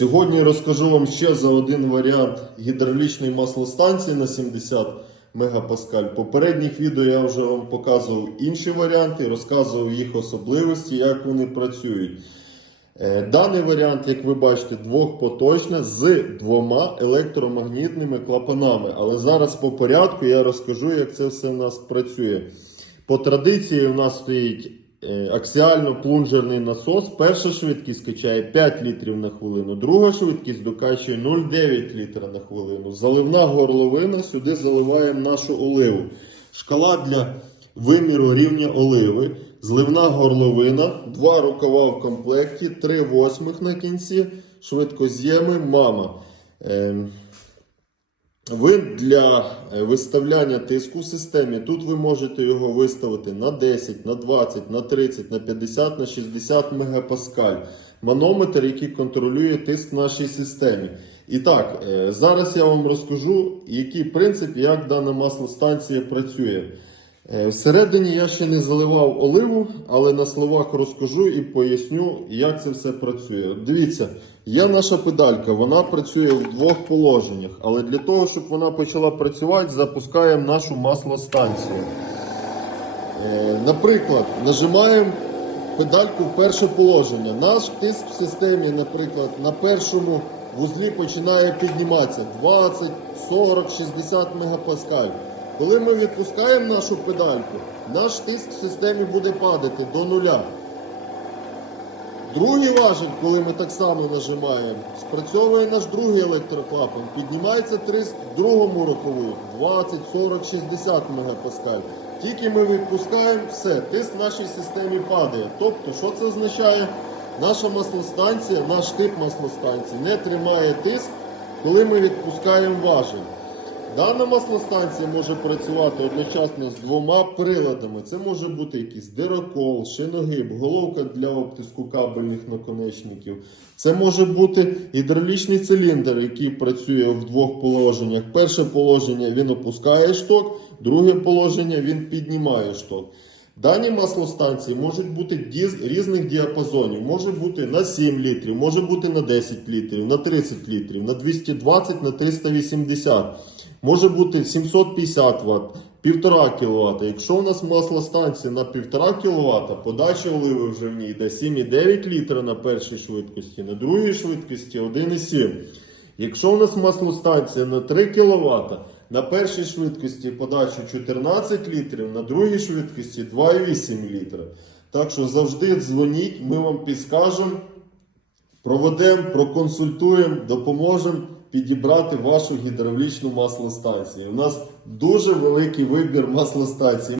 Сьогодні розкажу вам ще за один варіант гідравлічної маслостанції на 70 мегапаскаль. Попередніх відео я вже вам показував інші варіанти, розказував їх особливості, як вони працюють. Е, Даний варіант, як ви бачите, двохпоточна з двома електромагнітними клапанами. Але зараз по порядку я розкажу, як це все в нас працює. По традиції у нас стоїть аксіально-плунжерний насос. Перша швидкість качає 5 літрів на хвилину, друга швидкість докачує 0,9 літра на хвилину. Заливна горловина, сюди заливаємо нашу оливу. Шкала для виміру рівня оливи, зливна горловина, два рукава в комплекті, три восьмих на кінці, швидкоз'єми, мама. Винт для е, виставляння тиску в системі. Тут ви можете його виставити на 10, на 20, на 30, на 50, на 60 мегапаскаль. Манометр, який контролює тиск в нашій системі. І так, е, зараз я вам розкажу, який принцип, як дана маслостанція працює. Е, Всередині я ще не заливав оливу, але на словах розкажу і поясню, як це все працює. Дивіться, є наша педалька, вона працює в двох положеннях, але для того, щоб вона почала працювати, запускаємо нашу маслостанцію. Е, Наприклад, нажимаємо педальку в перше положення. Наш тиск в системі, наприклад, на першому вузлі починає підніматися 20, 40, 60 мегапаскаль. Коли ми відпускаємо нашу педальку, наш тиск в системі буде падати до нуля. Другий важіль, коли ми так само нажимаємо, спрацьовує наш другий електроклапан. Піднімається тиск в другому рухову 20, 40, 60 мегапаскаль. Тільки ми відпускаємо, все, тиск в нашій системі падає. Тобто, що це означає? Наша маслостанція, наш тип маслостанції не тримає тиск, коли ми відпускаємо важіль. Дана маслостанція може працювати одночасно з двома приладами. Це може бути якийсь дирокол, шиногиб, головка для обтиску кабельних наконечників. Це може бути гідравлічний циліндр, який працює в двох положеннях. Перше положення він опускає шток, друге положення він піднімає шток. Дані маслостанції можуть бути різних діапазонів. Може бути на 7 літрів, може бути на 10 літрів, на 30 літрів, на 220, на 380. Може бути 750 Вт, 1,5 кВт. Якщо у нас маслостанція на 1,5 кВт, подача оливи вже в ній йде 7,9 літра на першій швидкості, на другій швидкості 1,7. Якщо у нас маслостанція на 3 кВт, на першій швидкості подачу 14 літрів, на другій швидкості 2,8 літра. Так що завжди дзвоніть, ми вам підскажемо, проведемо, проконсультуємо, допоможемо підібрати вашу гідравлічну маслостанцію. У нас дуже великий вибір маслостанцій.